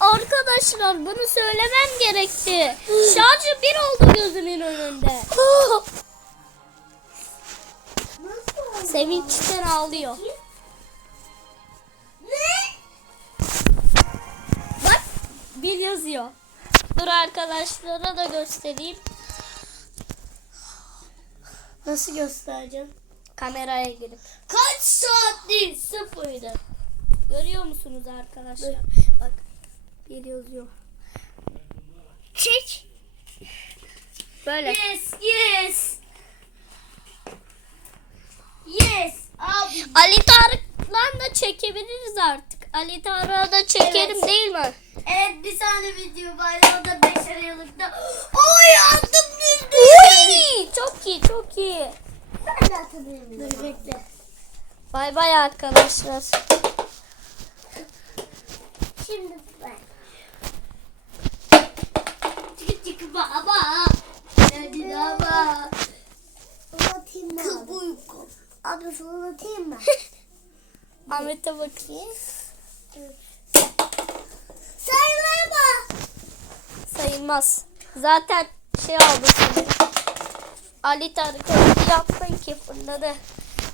arkadaşlar bunu söylemem gerekti. Şarjı bir oldu gözümün önünde. Sevinçten ağlıyor. Bak bir yazıyor. Dur arkadaşlara da göstereyim. Nasıl göstereceğim? Kameraya girip. Kaç saattir sıfırdı. Görüyor musunuz arkadaşlar? Bak bir yazıyor. Çek. Böyle. Yes, yes. Yes. Abi. Ali Tarık'la da çekebiliriz artık. Ali Tarık'a da çekerim Evet. değil mi? Evet bir tane video var. O da 5 Aralık'ta. Oy düştü. Uy, çok iyi çok iyi. Ben de hatırlıyorum. Dur bekle. Bay bay arkadaşlar. Şimdi ben. Çıkı çıkı baba. Hadi baba. Anlatayım mı Kız abi? uyku. Abi sana anlatayım mı? Ahmet'e bakayım. Sayılır mı? Sayılmaz. Zaten şey oldu sanırım. Ali Tarık öyle yaptın ki fırladı.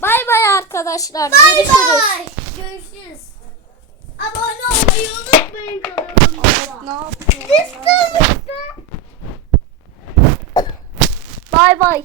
Bay bay arkadaşlar. Bay Görüşürüz. bay. Ne yapıyorsun? Bay bay.